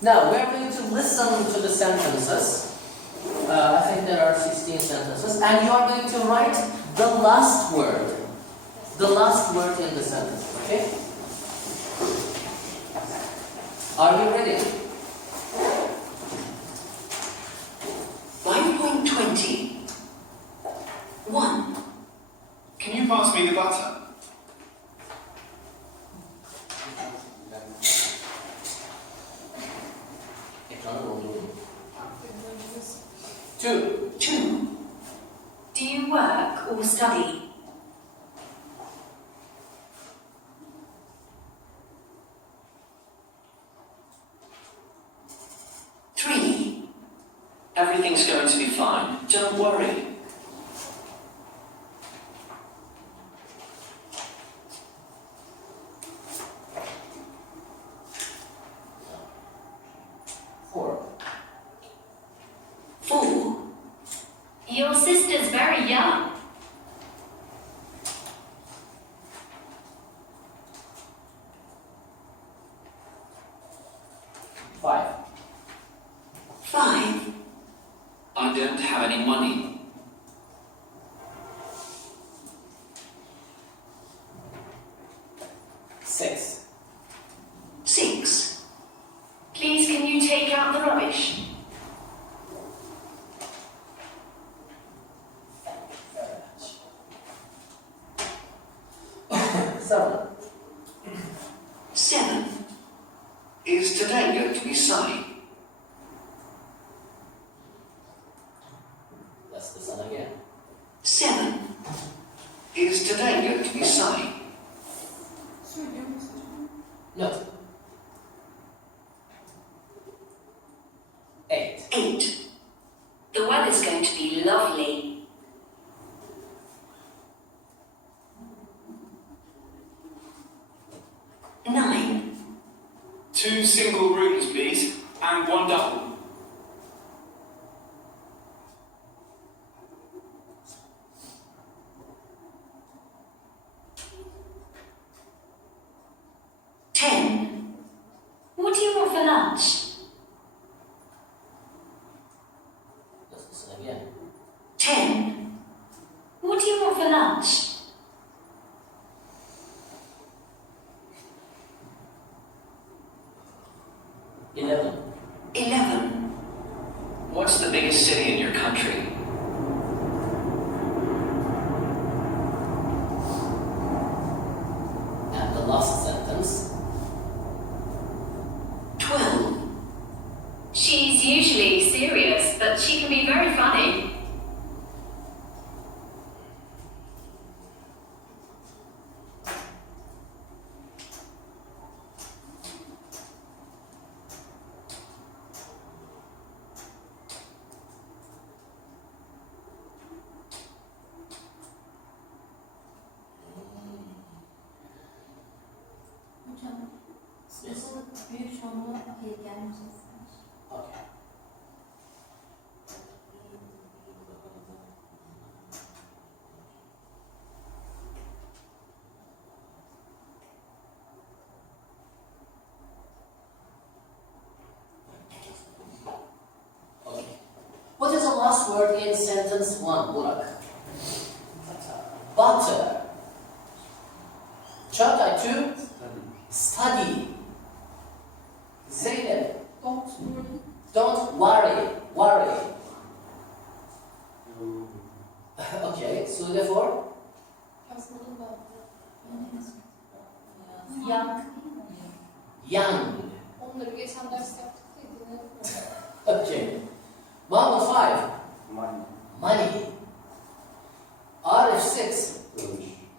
Now, we're going to listen to the sentences. I think there are 16 sentences. And you are going to write the last word. The last word in the sentence, okay? Are you ready? 5.20. 1. Can you pass me the butter? Two. 2. Do you work or study? 3. Everything's going to be fine. Don't worry. 4. 4. Your sister's very young. 5. 5. I don't have any money. 6. 6. Please can you take out the rubbish? 7. 7. Is today going to be sunny? Let's listen again. 7. Is today going to be sunny? No. 8. 8. The weather's going to be lovely. 9. 2 single rooms, please, and 1 double. 10. What do you want for lunch? Let's listen again. 10. What do you want for lunch? 11. 11. What's the biggest city in your country? And the last sentence. 12. She's usually serious, but she can be very funny. Hocam, Yes. sınıfın büyük çoğunluğu hayır gelmeyeceksiniz. Okay. Okay. What is the last word in sentence 1, Burak? Butter. Çağatay 2. Study. Zeynep. Don't worry. Worry. Okay. Sude 4. Yak. Young. Onları geçen ders yaptık ya, dinledim. Okay. Mahmut 5. Money. Arif 6.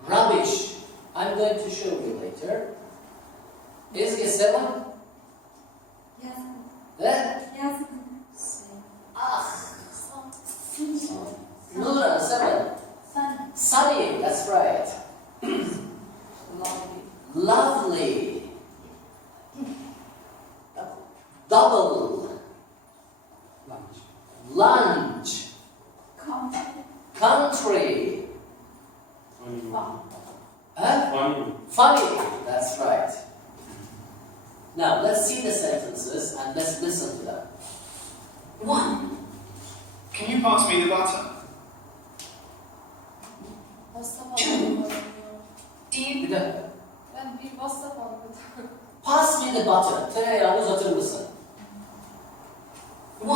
Rubbish. I'm going to show you later. Ezgi 7. Yazın. Eh? Yazın. Ah. Nura 7. Sen. Sunny. That's right. Lovely. Double. Lunch. Country. Huh? Funny. That's right. Now let's see the sentences and let's listen to them. 1. Can you pass me the butter? WhatsApp Two. aldım. Do you Bir de Ben bir WhatsApp aldım. pass me the butter. Tereyağını uzatır mısın? 1.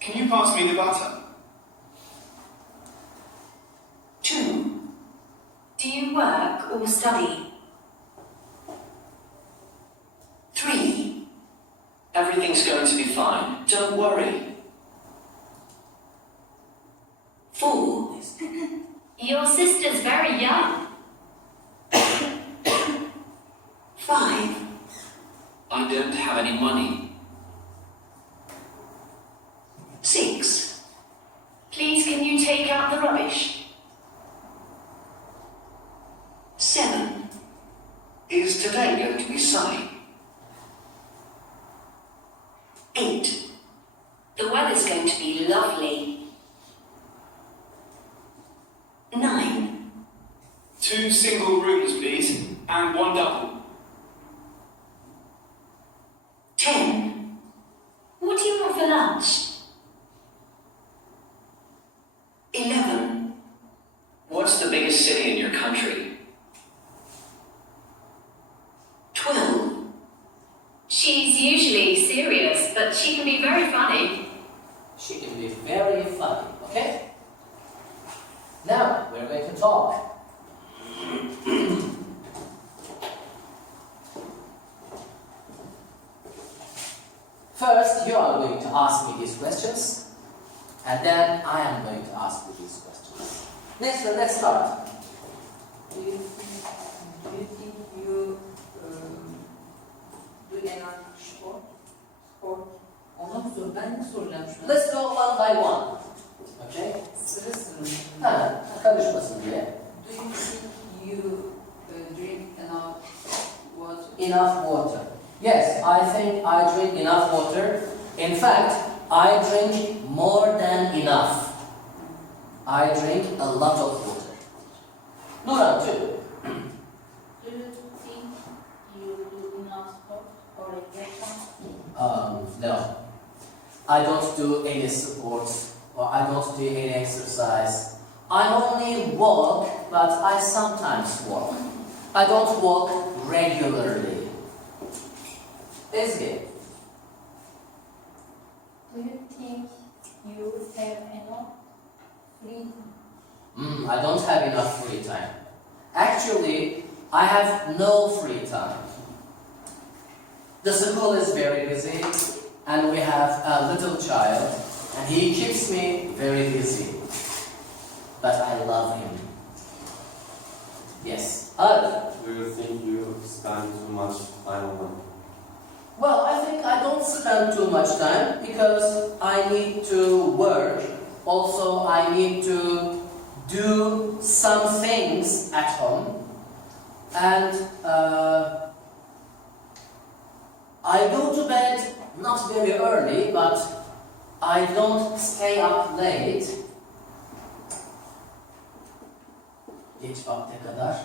Can you pass me the butter? 2. Do you work or study? 3. Everything's going to be fine. Don't worry. 4. Your sister's very young. 5. I don't have any money. 6. Please can you take out the rubbish? 7. Is today going to be sunny? 8. The weather's going to be lovely. 9. 2 single rooms, please, and 1 double. 10. What do you want for lunch? 11. What's the biggest city in your country? 12. She's usually serious, but she can be very funny. She can be very funny, okay? Now, we're going to talk. First, you are going to ask me these questions, and then I am going to ask you these questions. Let's start. Do you think you do enough sport? Sport? Ona mı sor? Ben mi soracağım şu an? Let's go one by one. Okay? Sıra sıra. Ha, karışmasın diye. Do you think you drink enough water? Enough water. Yes, I think I drink enough water. In fact, I drink more than enough. I drink a lot of water. Nuran too. Do you think you do enough sport or exercise? No. I don't do any sports or I don't do any exercise. I only walk, but I sometimes walk. I don't walk regularly. Ezgi, Do you think you have enough free time? I don't have enough free time. Actually, I have no free time. The school is very busy, and we have a little child, and he keeps me very busy. But I love him. Yes. Do you think you spend too much time on them? Well, I think I don't spend too much time because I need to work. Also, I need to do some things at home. And I go to bed not very early, but I don't stay up late. Geç vakte kadar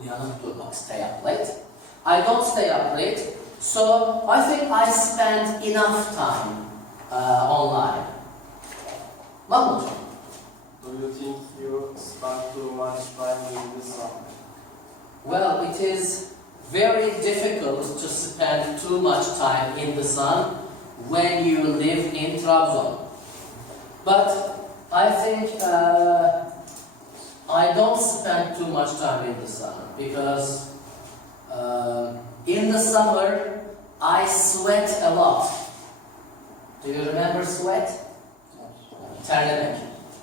uyanık durmak, stay up late. I don't stay up late, so I think I spend enough time online. Mahmut, Do you think you spend too much time in the summer? well, it is very difficult to spend too much time in the sun when you live in Trabzon. But I think I don't spend too much time in the sun because in the summer I sweat a lot. Do you remember sweat? Terlemek.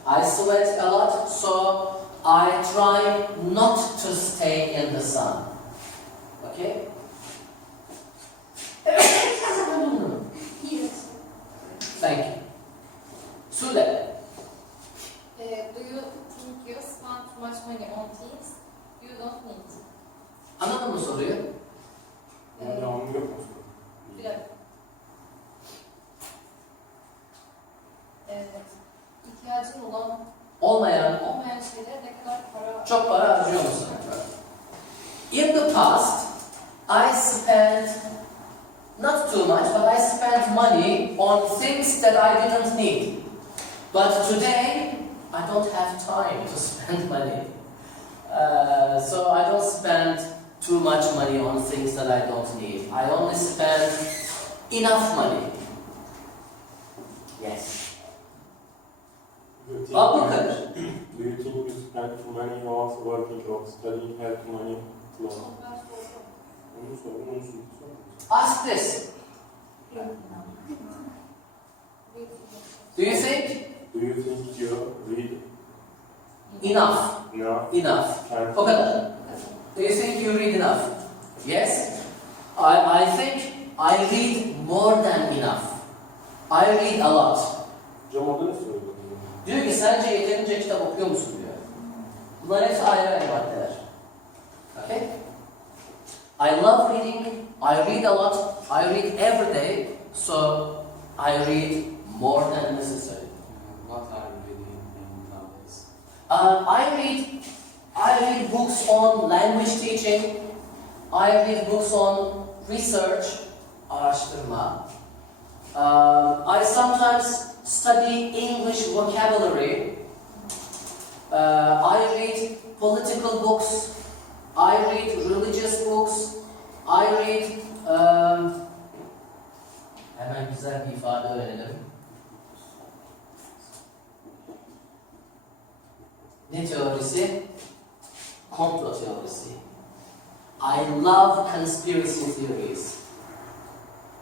I sweat a lot, so I try not to stay in the sun. Okay? Yes. Thank you. Sude, Do you think you spend too much money on things you don't need? anladın mı soruyu? Devamı yok mu? Bir dakika. İhtiyacın olan, Olmayan, olmayan şeylere ne kadar para çok para harcıyor musun? In the past, I spent not too much, but I spent money on things that I didn't need. But today, I don't have time to spend money. So I don't spend too much money on things that I don't need. I only spend enough money. Yes. Do you think Al bu kadar. Do you think you spend too many hours working or studying have too many clothes? Ben sordum. Onu sorun, onu sorun. Ask this. Do you think Do you think you read enough? enough? Enough. And O kadar. Do you think you read enough? Yes. I think I read more than enough. I read a lot. Hocam orada ne söylüyor? Diyor ki sence yeterince kitap okuyor musun diyor. Bunlar hepsi ayrı ayrı maddeler. Okay? I love reading. I read a lot. I read every day. So I read more than necessary. What are you reading nowadays? I read books on language teaching. I read books on research, araştırma. I sometimes study English vocabulary. I read political books. I read religious books. I read hemen güzel bir ifade öğrenelim. Ne teorisi? Komplo teorisi. I love conspiracy theories.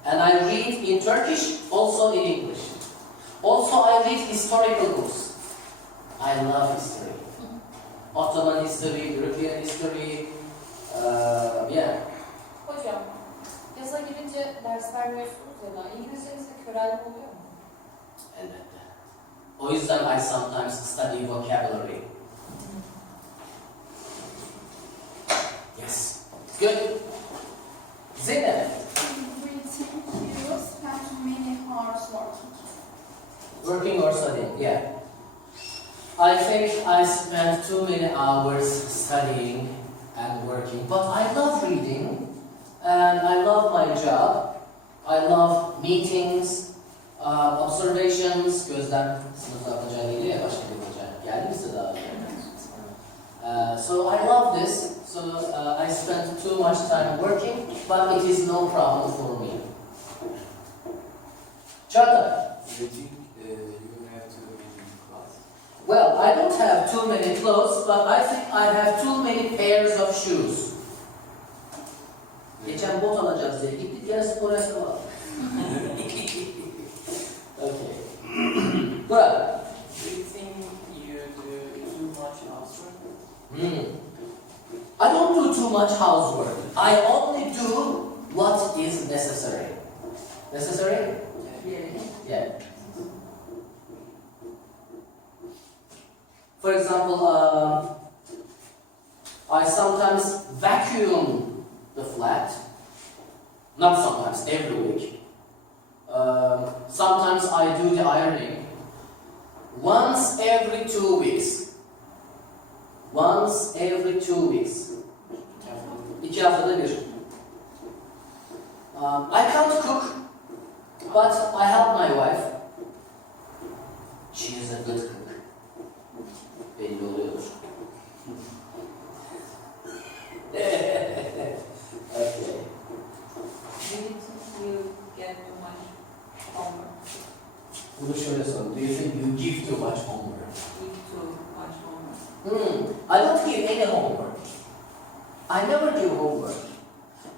And I read in Turkish, also in English. Also I read historical books. I love history. Ottoman history, European history, yeah. Hocam, yaza girince ders vermiyorsunuz ya da İngilizcenizde körelme oluyor mu? Elbette. O yüzden I sometimes study vocabulary. Yes. Good. Zeynep. Do you think you spend many hours working? Working or studying? Yeah. I think I spend too many hours studying and working, but I love reading and I love my job. I love meetings, observations, gözlem sınıfta yapacağı geliyor ya başka bir hoca. Geldi mi size daha önce? So I love this, so I spend too much time working, but it is no problem for me. Çağatay. Do you think you have too many clothes? Well, I don't have too many clothes, but I think I have too many pairs of shoes. Geçen bot alacağız diye gittik yine spor ayakkabı aldık. Okay. Burak. Do you think you do too much housework? I don't do too much housework. I only do what is necessary. Necessary? Really? Yeah. For example, I sometimes vacuum the flat. Not sometimes, every week. Sometimes I do the ironing. Once every 2 weeks. Once every 2 weeks. 2 haftada bir. I can't cook, but I help my wife. She is a good cook. Belli oluyordur. Okay. Do you think you get too much homework? Bunu şöyle sorayım. Do you think you give too much homework? Give too much homework? I don't give any homework. I never give homework.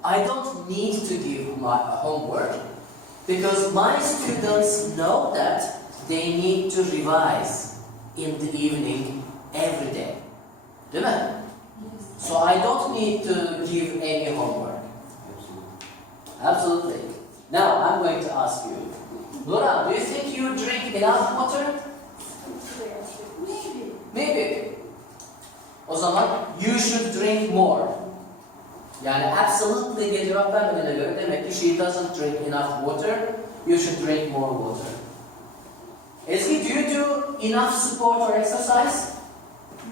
I don't need to give my homework because my students know that they need to revise in the evening every day. Değil mi? So I don't need to give any homework. Absolutely. Now I'm going to ask you. Nora, do you think you drink enough water? Maybe. Maybe. O zaman you should drink more. Yani absolutely diye cevap vermediğine göre demek ki she doesn't drink enough water. You should drink more water. Ezgi, do you do enough sport or exercise?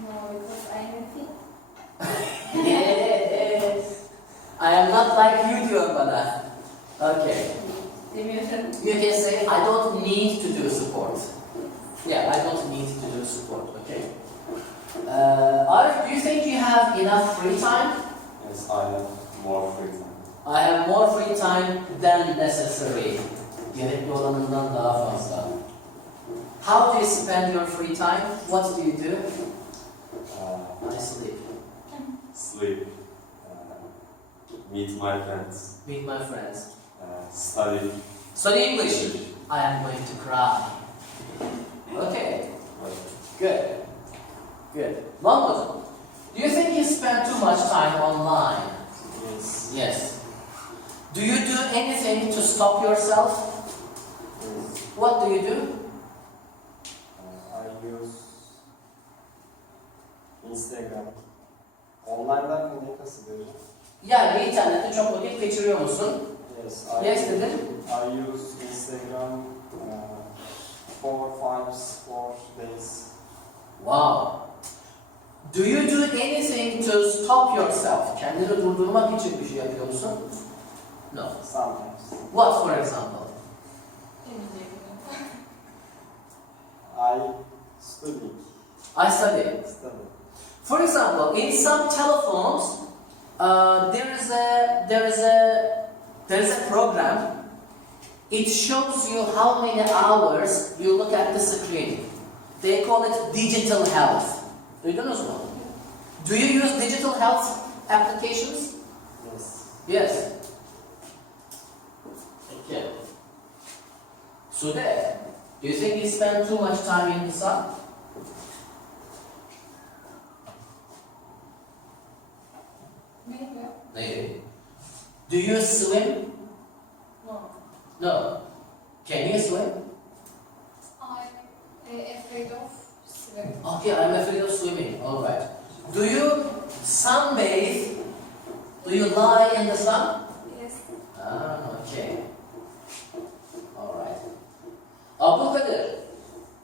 No, because I am fit. Yes. I am not like you diyor bana. Okay. Demiyorum. You can say, I don't need to do support. Yeah, I don't need to do support, okay? Arif, do you think you have enough free time? Yes, I have more free time. I have more free time than necessary. Gerekli olanından daha fazla. How do you spend your free time? What do you do? I sleep. Sleep. Meet my friends. Meet my friends. Study. Study English. I am going to cry. Okay. Good. Good. One more. Do you think you spend too much time online? Yes. Yes. Do you do anything to stop yourself? Yes. What do you do? I use Instagram. Online'dan ne kasılıyor? Yani internette çok vakit geçiriyor musun? Yes. Yes dedin. I use Instagram 4 days. Wow. Do you do anything to stop yourself? Kendini durdurmak için bir şey yapıyor musun? No. Sometimes. What for example? I study. I study. For example, in some telephones, there is a program. It shows you how many hours you look at the screen. They call it digital health. Duydunuz mu? Do you use digital health applications? Yes. Yes. Okay. Sude, do you think you spend too much time in the sun? Maybe. Maybe. Do you swim? No. No. Can you swim? I'm afraid of swimming. Okay, I'm afraid of swimming. All right. Do you sunbathe? Do you lie in the sun? Yes. Okay. All right. Abdul Kadir,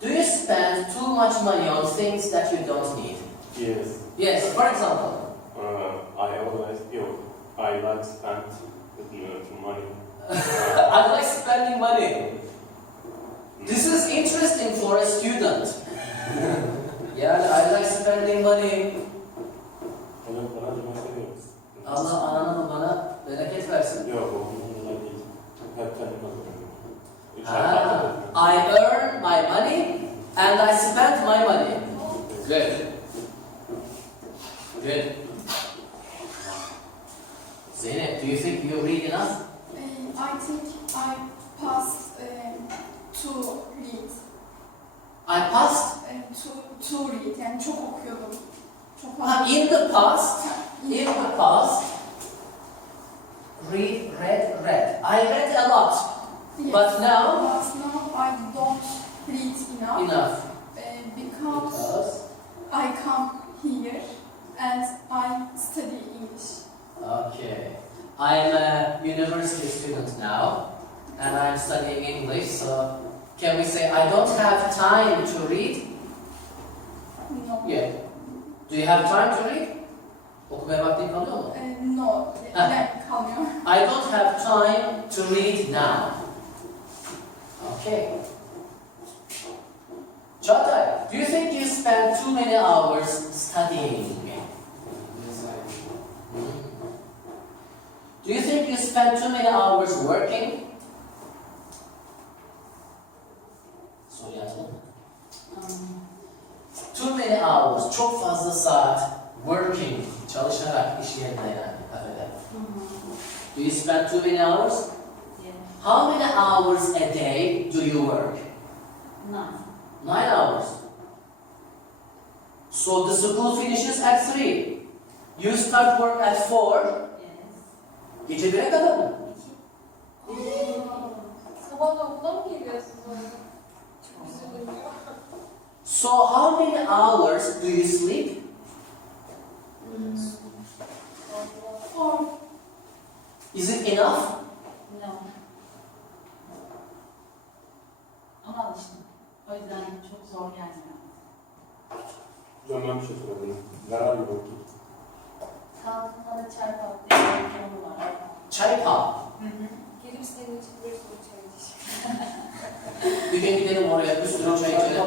do you spend too much money on things that you don't need? Yes. Yes. For example. I always feel I like spend money. I like spending money. This is interesting for a student. Yeah, I like spending money. Onu bana demek seviyoruz. Allah ananı bana bereket versin. Yok, onunla değil. Hep kendim kazanıyorum. I earn my money and I spend my money. Good. Good. Zeynep, do you think you read enough? I think I passed to read. I passed. To read. Yani çok okuyordum. Çok In the past, read. I read a lot, Yes. but now But now I don't read enough. Because I come here and I study English. Okay. I'm a university student now, and I'm studying English. So, can we say I don't have time to read? No. Yeah. Do you have time to read? Okumaya vaktin kalıyor mu? No. Ben kalmıyor. I don't have time to read now. Okay. Çağatay, do you think you spend too many hours studying? Yes, I do. Do you think you spend too many hours working? Soru yazalım. Too many hours, çok fazla saat working, çalışarak iş yerinde yani kafede. Do you spend too many hours? Yeah. How many hours a day do you work? 9. 9 hours. So the school finishes at 3. You start work at 4. Yes. Gece 1'e kadar mı? Sabah da okula mı geliyorsunuz? Çok üzülüyorum. So how many hours do you sleep? 4. Is it enough? No. Ama alıştım. O yüzden çok zor gelmiyor. Hocam ben bir şey söyledim. Neler yok ki? Kalkıp bana çay kahve var. Çay pop. Gelip senin için bir sürü çay içeceğim. Bir gün gidelim oraya bir sürü çay içelim.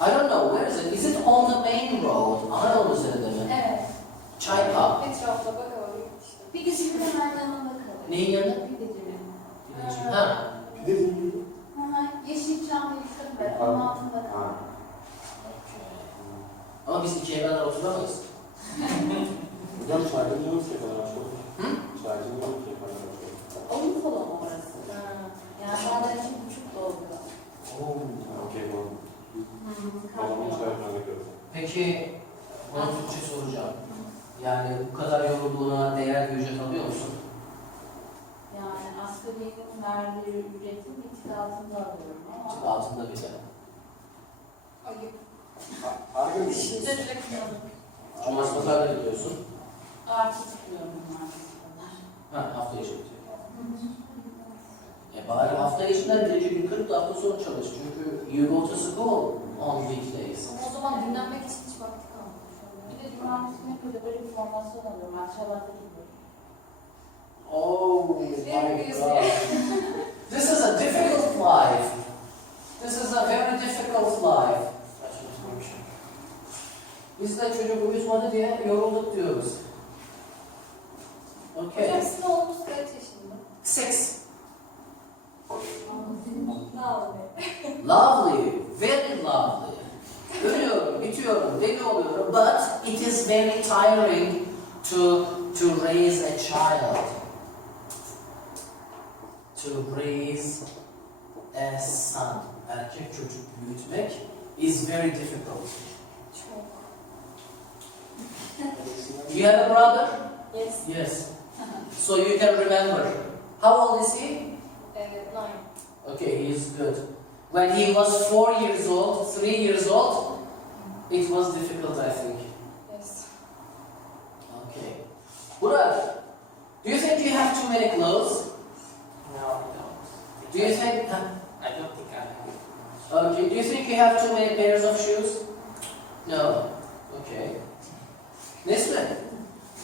I don't know, where is it? Is it on the main road? Ana yol üzerinde mi? Evet. Çay pub. Etrafta bakalım işte. Bir de şimdi hemen yanında kalıyor. Neyin yanında? Pideciğinin. Ha. Yeşilçam yukarı ve onun altında kalıyor. Ama biz ikiye kadar oturamayız. Hocam çaycı yok ki kadar çok. Hı? Çaycı yok ki kadar çok. Onun falan orası. Yani bazen 2,5 doldu. Okey, bu. Babamın çaycına gidiyoruz. Peki, bana Türkçe soracağım. Yani bu kadar yorulduğuna değer bir ücret alıyor musun? Yani asgariyenin verdiği ücretin bir tık altında alıyorum ama. Çık altında bile. Ayıp. Her gün Şiddetle kınadım. Cumartesi pazarda gidiyorsun. Artı çıkıyorum maalesef. Ha, hafta içi bitiyor. Bari hafta içinden birinci gün kırıp da hafta sonu çalış. Çünkü you go to school on weekdays. Ama o zaman dinlenmek için hiç vakti kalmadı. Bir de cumartesine kadar böyle bir formasyon alıyorum. Akşamlarda gidiyorum. Oh my Very God. This is a difficult life. This is a very difficult life. Biz de çocuk uyutmadı diye yorulduk diyoruz. Okay. Hocam sizin oğlunuz kaç yaşında? 6. Lovely, very lovely. Ölüyorum, bitiyorum, deli oluyorum. But it is very tiring to raise a child. To raise a son. Erkek çocuk büyütmek is very difficult. Çok. You have a brother? Yes. Yes. So you can remember. How old is he? 9. Okay, he is good. When he was 4 years old, 3 years old, it was difficult, I think. Yes. Okay. Burak, do you think you have too many clothes? No, I don't. Do you think? I don't think I have. Okay. Do you think you have too many pairs of shoes? No. Okay. Nesrin,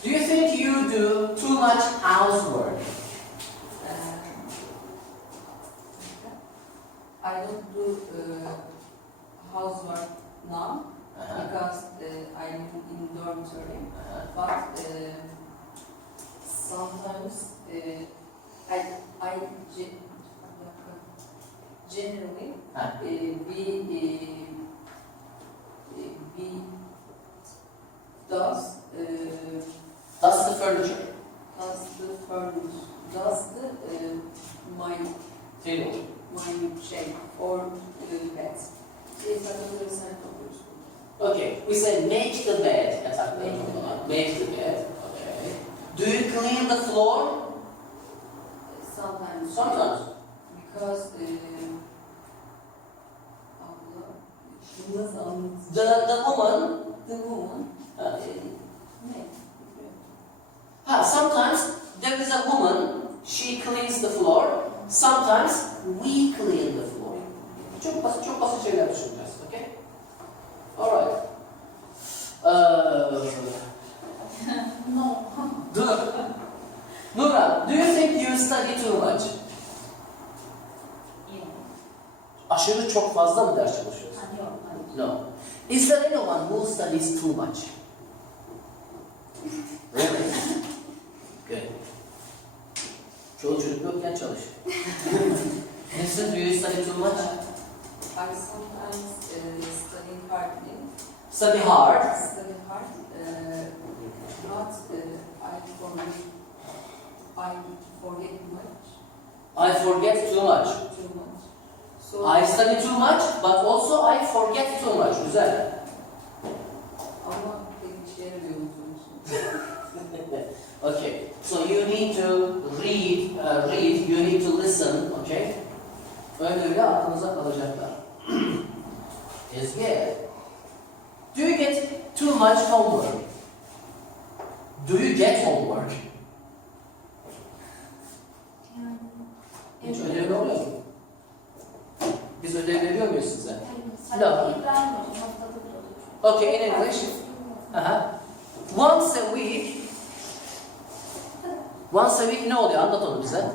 do you think you do too much housework? I don't do housework now because I'm in dormitory. But sometimes generally we does That's the furniture. my Table. shape or bed. Okay. We say make the bed. Make the bed. Okay. Do you clean the floor? Sometimes. Sometimes. Because The woman. the woman Sometimes there is a woman. She cleans the floor. Sometimes we clean the floor. Çok basit şeyler düşüneceğiz. Okay? Alright. No. Nura, do you think you study too much? Yok. Aşırı çok fazla mı ders çalışıyorsun? Yok. Hayır. No. Is there anyone who studies too much? Really? Good. Çoğu çocuk yokken çalış. Nesrin, do you study too much? I sometimes study hardly. Study hard. But I forget much. I forget too much. Too much. So I study too much, but also I forget too much. Güzel. ama pek işe yaramıyor musun? Okay, so you need to read, you need to listen, okay? Öyle aklınıza kalacaklar. Ezgi, do you get too much homework? Do you get homework? Hiç ödev oluyor mu? Biz ödev veriyor muyuz size? Sadece No. İbrahim Hocam haftada bir oluyor. Okay, in English. Once a week ne oluyor? Anlat onu bize.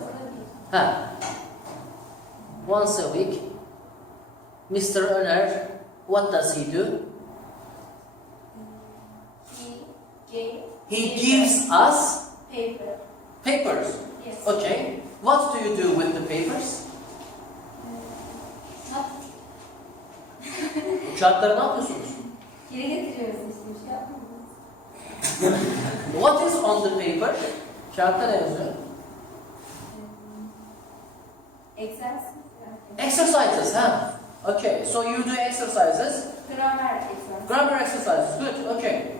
Once a week, Mr. Öner, what does he do? He gives us paper. papers. Yes. Okay. What do you do with the papers? Kağıtları ne yapıyorsunuz? Geri getiriyoruz işte bir şey yapmıyoruz. What is on the paper? Kağıtta ne yazıyor? Egzersiz. Exercises, Okay, so you do exercises. Gramer egzersiz. Grammar exercises. Good. Okay.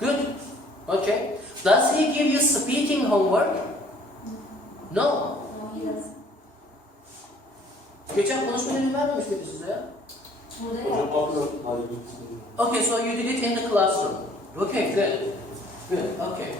Good. Okay. Does he give you speaking homework? No. No, he doesn't. Geçen konuşma ödevi vermemiş miydi size ya? Burada Hocam yaptık. bakıyorum. Hadi gitsin. Okay, so you did it in the classroom. Okay, good. Good. Okay.